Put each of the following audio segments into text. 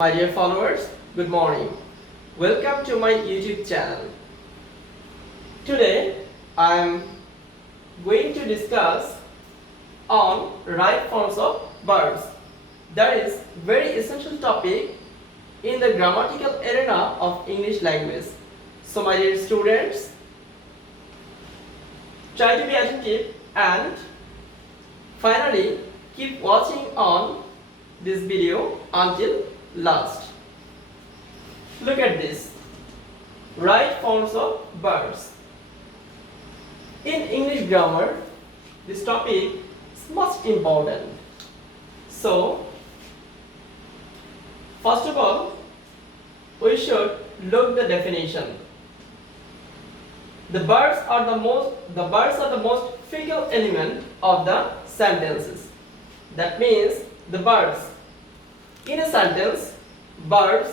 My dear followers, good morning. Welcome to my YouTube channel. Today I am going to discuss on right forms of verbs. That is very essential topic in the grammatical arena of English language. So my dear students, try to be attentive and finally keep watching on this video until last. Look at this. Right forms of verbs. In English grammar, this topic is much important. So, first of all, we should look the definition. The verbs are the most fickle element of the sentences. That means the verbs in a sentence, verbs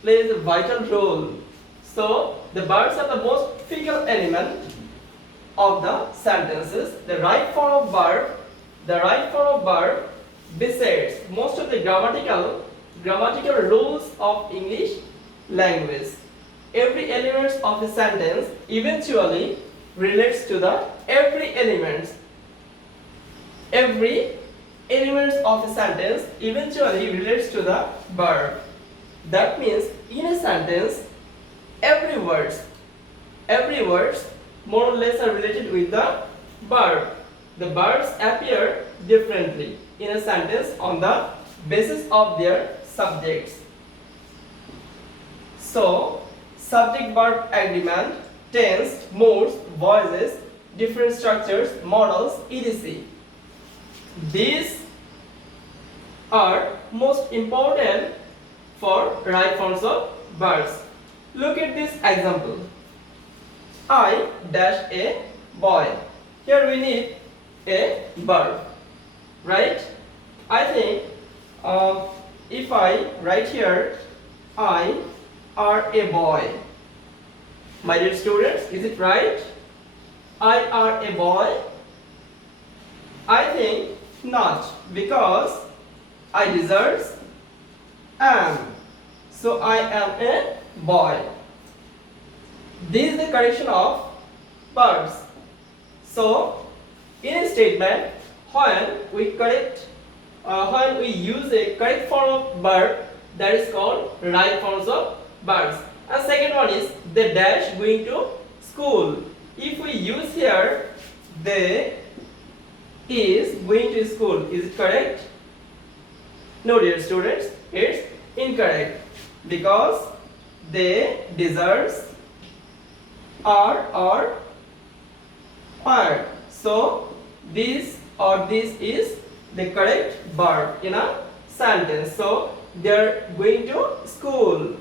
plays a vital role. So the verbs are the most fickle element of the sentences. The right form of verb besides most of the grammatical rules of English language. Every element of a sentence eventually relates to the every element of a sentence eventually relates to the verb. That means in a sentence, every words more or less are related with the verb. The verbs appear differently in a sentence on the basis of their subjects. So, subject-verb agreement, tense, moods, voices, different structures, models, etc. These are most important for right forms of verbs. Look at this example. I dash a boy. Here we need a verb, right? I think if I write here, I are a boy. My dear students, is it right? I are a boy? I think not, because I deserve am. So I am a boy. This is the correction of verbs. So in a statement, when we use a correct form of verb, that is called right forms of verbs. And second one is the dash going to school. If we use here they is going to school, is it correct? No, dear students, it's incorrect, because they deserves are or where. So this or this is the correct verb in a sentence. So they are going to school.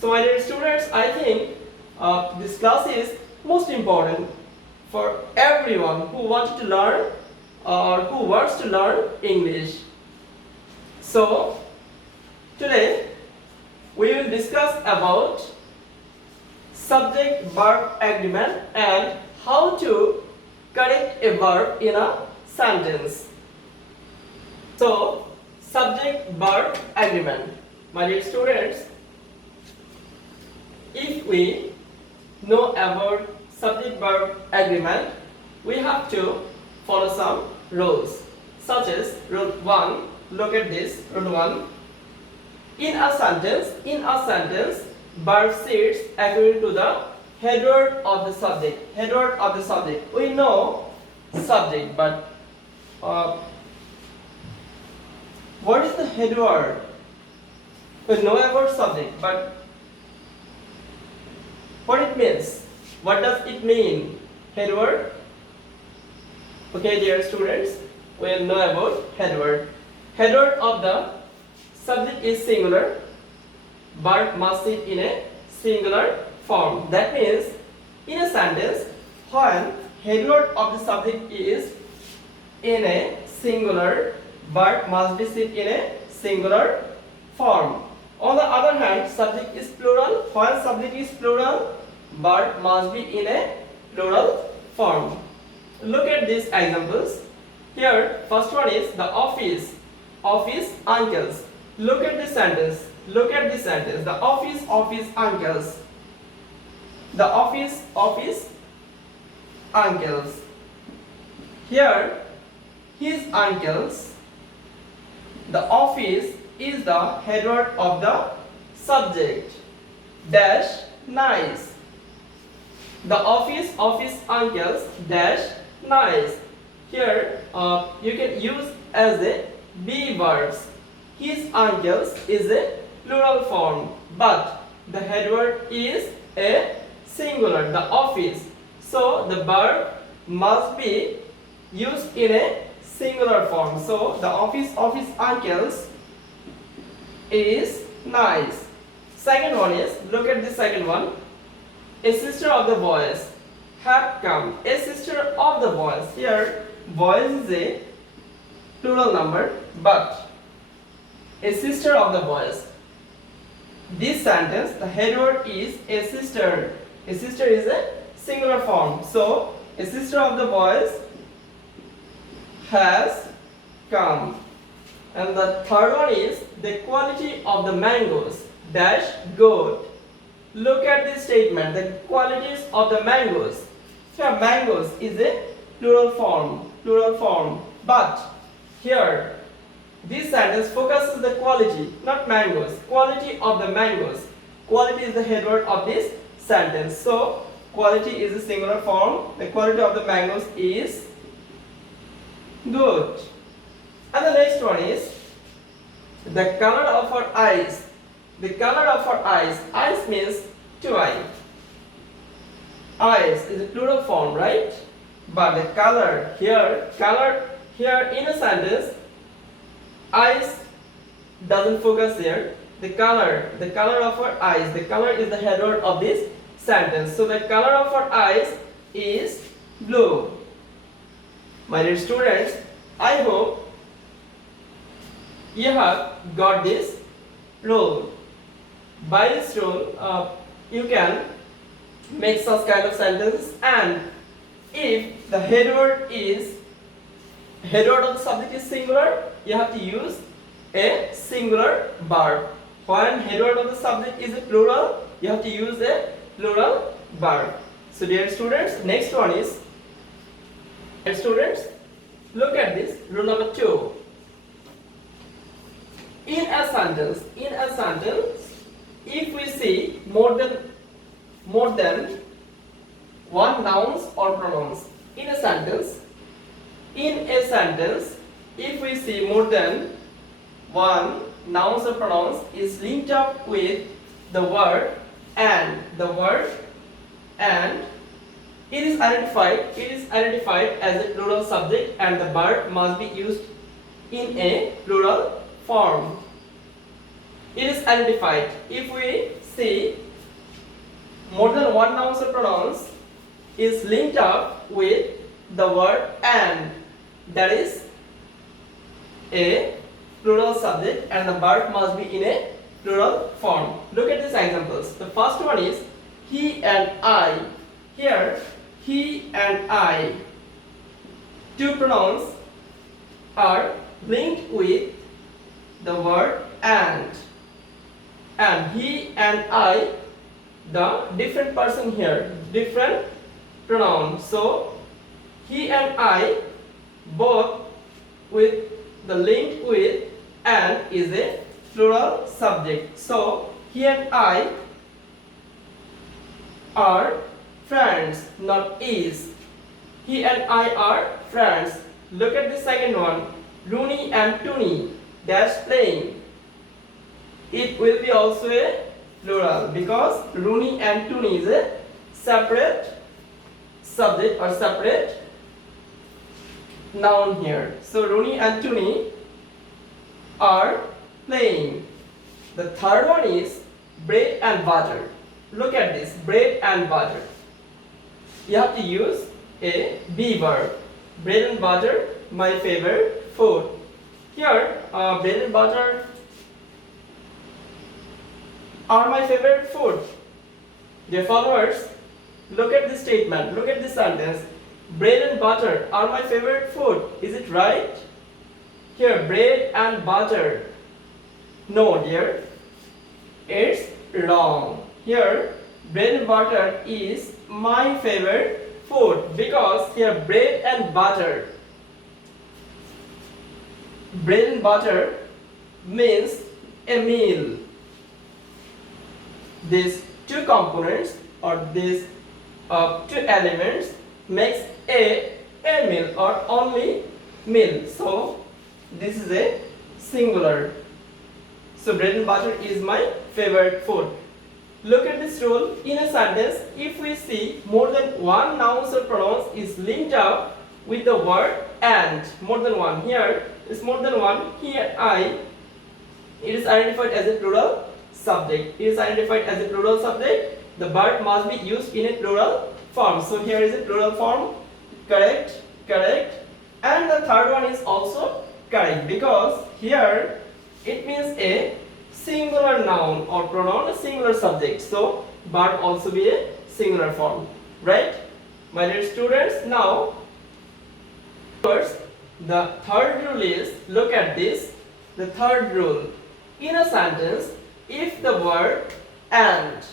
So my dear students, I think this class is most important for everyone who wants to learn or who wants to learn English. So today we will discuss about subject-verb agreement and how to correct a verb in a sentence. So subject-verb agreement. My dear students, if we know about subject-verb agreement, we have to follow some rules, such as rule 1. Look at this, rule 1. In a sentence, verb sits according to the head word of the subject. Head word of the subject. We know subject, but what is the head word? We know about subject, but what it means? What does it mean? Head word. Okay, dear students, we will know about head word. Head word of the subject is singular. Verb must sit in a singular form. That means in a sentence, when head word of the subject is in a singular, verb must be sit in a singular form. On the other hand, subject is plural. When subject is plural, verb must be in a plural form. Look at these examples. Here, first one is the office. Office uncles. Look at this sentence. look at this sentence. The office of his uncles. The office of his uncles. Here, his uncles. The office is the head word of the subject. Dash nice. The office of his uncles dash nice. Here you can use as a be verbs. His uncles is a plural form, but the head word is a singular, the office. So the verb must be used in a singular form. So the office of his uncles is nice. Second one is, look at the second one. A sister of the boys had come. A sister of the boys. Here boys is a plural number, but a sister of the boys. This sentence, the head word is a sister. A sister is a singular form. So a sister of the boys has come. And the third one is the quality of the mangoes dash good. Look at this statement, the qualities of the mangoes. Here mangoes is a plural form, but here this sentence focuses the quality, not mangoes, quality of the mangoes. Quality is the head word of this sentence. So quality is a singular form. The quality of the mangoes is good. And the next one is the color of her eyes. The color of her eyes. Eyes means two eyes. Eyes is a plural form, right? But the color here in a sentence, eyes doesn't focus here. The color of her eyes. The color is the head word of this sentence. So the color of her eyes is blue. My dear students, I hope you have got this rule. By this rule, you can make such kind of sentences, and if the head word of the subject is singular, you have to use a singular verb. When head word of the subject is a plural, you have to use a plural verb. So dear students, next one is, dear students, look at this, rule number 2. In a sentence, if we see more than one nouns or pronouns in a sentence, if we see more than one nouns or pronouns is linked up with the word and, it is identified as a plural subject, and the verb must be used in a plural form. It is identified. If we see more than one nouns or pronouns is linked up with the word and, that is a plural subject, and the verb must be in a plural form. Look at these examples. The first one is he and I. Here he and I, two pronouns are linked with the word and he and I, the different person here, different pronoun. So he and I both with the linked with and is a plural subject. So he and I are friends, not is. He and I are friends. Look at the second one. Rooney and Toonie dash playing. It will be also a plural because Rooney and Toonie is a separate subject or separate noun here. So Rooney and Toonie are playing. The third one is bread and butter. Look at this, bread and butter. You have to use a be verb. Bread and butter, my favorite food. Here, bread and butter are my favorite food. Dear followers, look at this statement, look at this sentence. Bread and butter are my favorite food. Is it right? Here, bread and butter. No, dear. It's wrong. Here, bread and butter is my favorite food because here bread and butter means a meal. These two components or these two elements makes a meal or only meal. So this is a singular. So bread and butter is my favorite food. Look at this rule. In a sentence, if we see more than one noun or pronoun is linked up with the word and, more than one, here is more than one, here it is identified as a plural subject. It is identified as a plural subject. The verb must be used in a plural form. So here is a plural form. Correct, correct. And the third one is also correct because here it means a singular noun or pronoun, a singular subject. So verb also be a singular form, right? My dear students, now first the third rule is, look at this. The third rule, in a sentence, if the word and,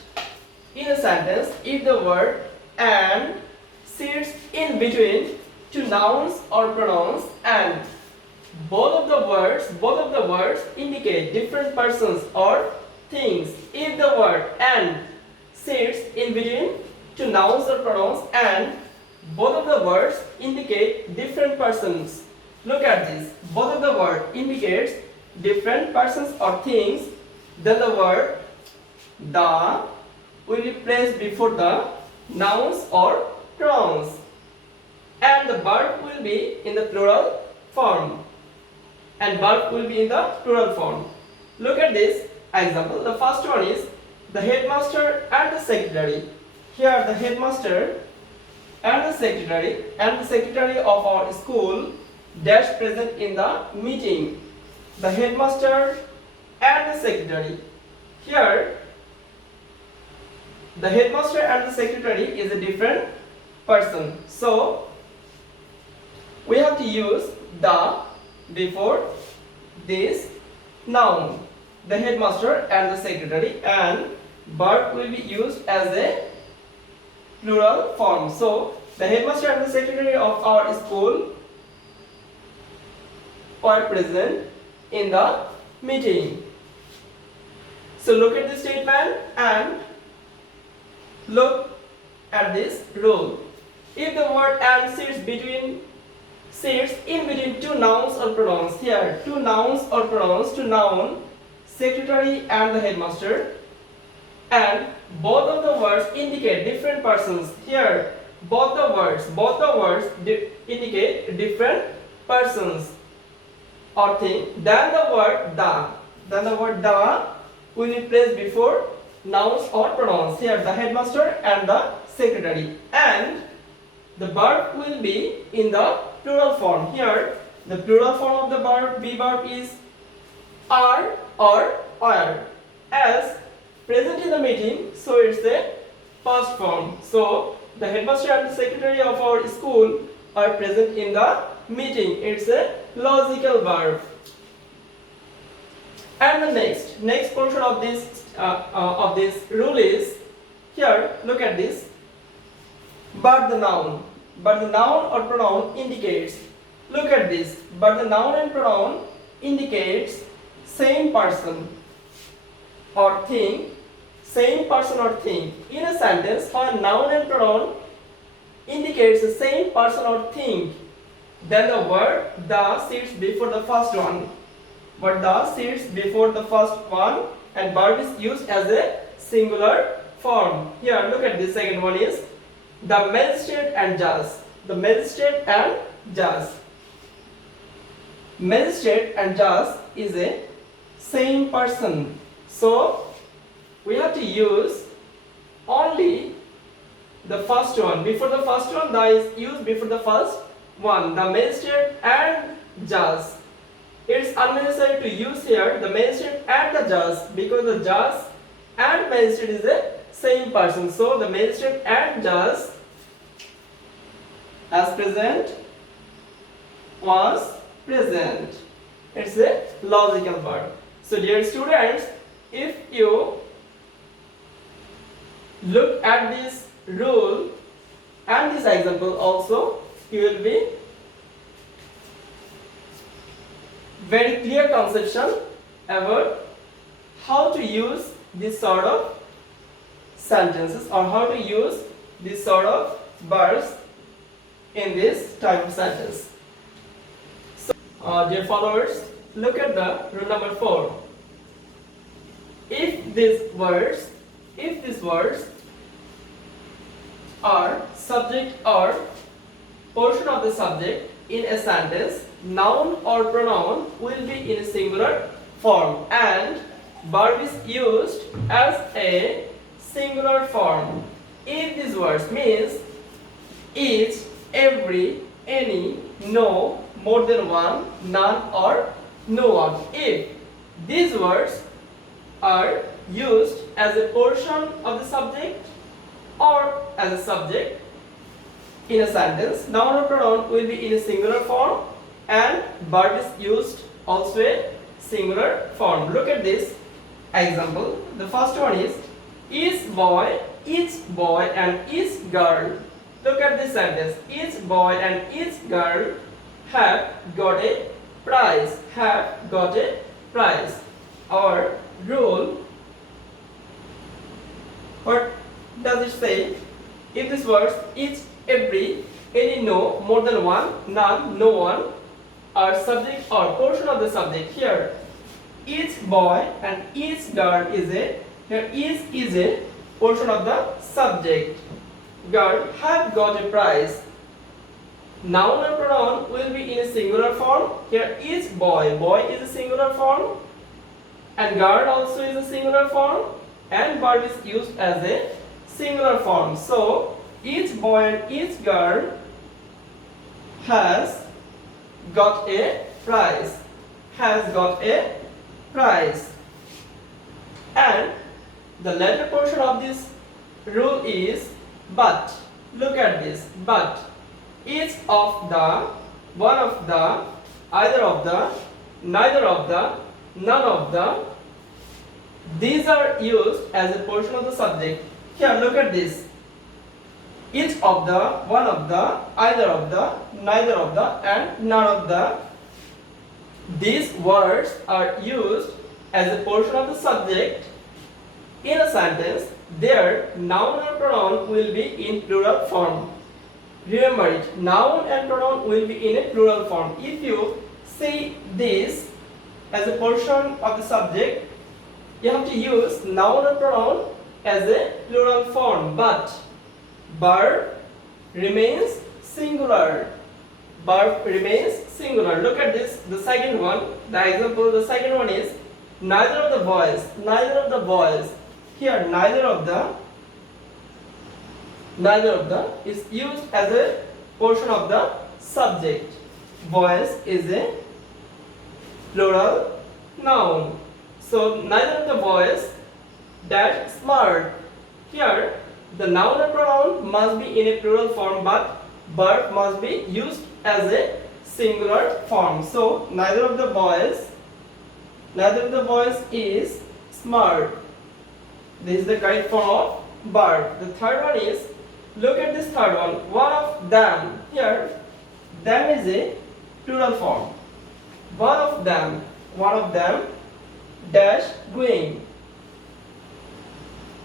in a sentence, if the word and sits in between two nouns or pronouns and both of the words indicate different persons or things. If the word and sits in between two nouns or pronouns and both of the words indicate different persons. Look at this. Both of the word indicates different persons or things. Then the word the will be placed before the nouns or pronouns. And the verb will be in the plural form. And verb will be in the plural form. Look at this example. The first one is the headmaster and the secretary. Here the headmaster and the secretary of our school dash present in the meeting. The headmaster and the secretary. Here the headmaster and the secretary is a different person. So we have to use the before this noun, the headmaster and the secretary, and verb will be used as a plural form. So the headmaster and the secretary of our school are present in the meeting. So look at this statement and look at this rule. If the word and sits in between two nouns or pronouns, here two nouns or pronouns, two noun, secretary and the headmaster, and both of the words indicate different persons. Here both the words indicate different persons or thing. Then the word the will be placed before nouns or pronouns. Here the headmaster and the secretary, and the verb will be in the plural form. Here the plural form of the verb is are or are. As present in the meeting, so it's the past form. So the headmaster and the secretary of our school are present in the meeting. It's a logical verb. And the next portion of this rule is, here look at this. But the noun or pronoun indicates, look at this, but the noun and pronoun indicates same person or thing. In a sentence, when noun and pronoun indicates the same person or thing, then the word the sits before the first one. But the sits before the first one and verb is used as a singular form. Here look at this. Second one is the magistrate and judge. The magistrate and judge. Magistrate and judge is a same person. So we have to use only the first one. Before the first one, the is used before the first one. The magistrate and judge. It's unnecessary to use here the magistrate and the judge because the judge and magistrate is the same person. So the magistrate and judge as present was present. It's a logical verb. So dear students, if you look at this rule and this example also, you will be very clear conception about how to use this sort of sentences or how to use this sort of verbs in this type of sentence. So, dear followers, look at the rule number 4. If these words are subject or portion of the subject in a sentence, noun or pronoun will be in a singular form and verb is used as a singular form. If these words means each, every, any, no, more than one, none or no one. If these words are used as a portion of the subject or as a subject in a sentence, noun or pronoun will be in a singular form and verb is used also a singular form. Look at this example. The first one is boy, each boy and each girl. Look at this sentence. Each boy and each girl have got a prize. Have got a prize. Our rule, what does it say? If these words each, every, any, no, more than one, none, no one are subject or portion of the subject, here each boy and each girl is a, here is a portion of the subject. Girl have got a prize. Noun and pronoun will be in a singular form. Here is boy. Boy is a singular form and girl also is a singular form and verb is used as a singular form. So each boy and each girl has got a prize. Has got a prize. And the latter portion of this rule is but. Look at this. But each of the, one of the, either of the, neither of the, none of the, these are used as a portion of the subject. Here look at this. Each of the, one of the, either of the, neither of the and none of the, these words are used as a portion of the subject in a sentence. Their noun and pronoun will be in plural form. Remember it, noun and pronoun will be in a plural form. If you see this as a portion of the subject, you have to use noun and pronoun as a plural form, but verb remains singular. Verb remains singular. Look at this, the second one, the example, the second one is neither of the boys, neither of the boys. Here neither of the is used as a portion of the subject. Boys is a plural noun. So neither of the boys that smart. Here the noun and pronoun must be in a plural form but verb must be used as a singular form. So neither of the boys is smart. This is the correct form of verb. The third one is, look at this third one. One of them. Here them is a plural form. One of them dash going.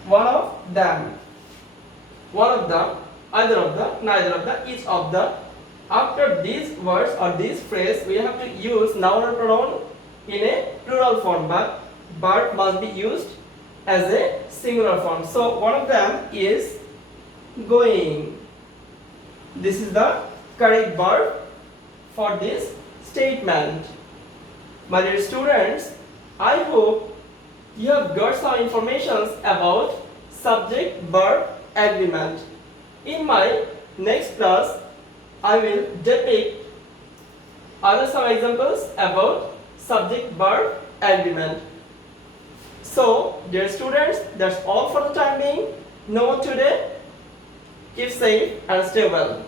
One of them, either of the, neither of the, each of the. After these words or this phrase, we have to use noun or pronoun in a plural form, but verb must be used as a singular form. So one of them is going. This is the correct verb for this statement. My dear students, I hope you have got some information about subject-verb agreement. In my next class, I will depict other some examples about subject-verb agreement. So, dear students, that's all for the time being. Know today. Keep safe and stay well.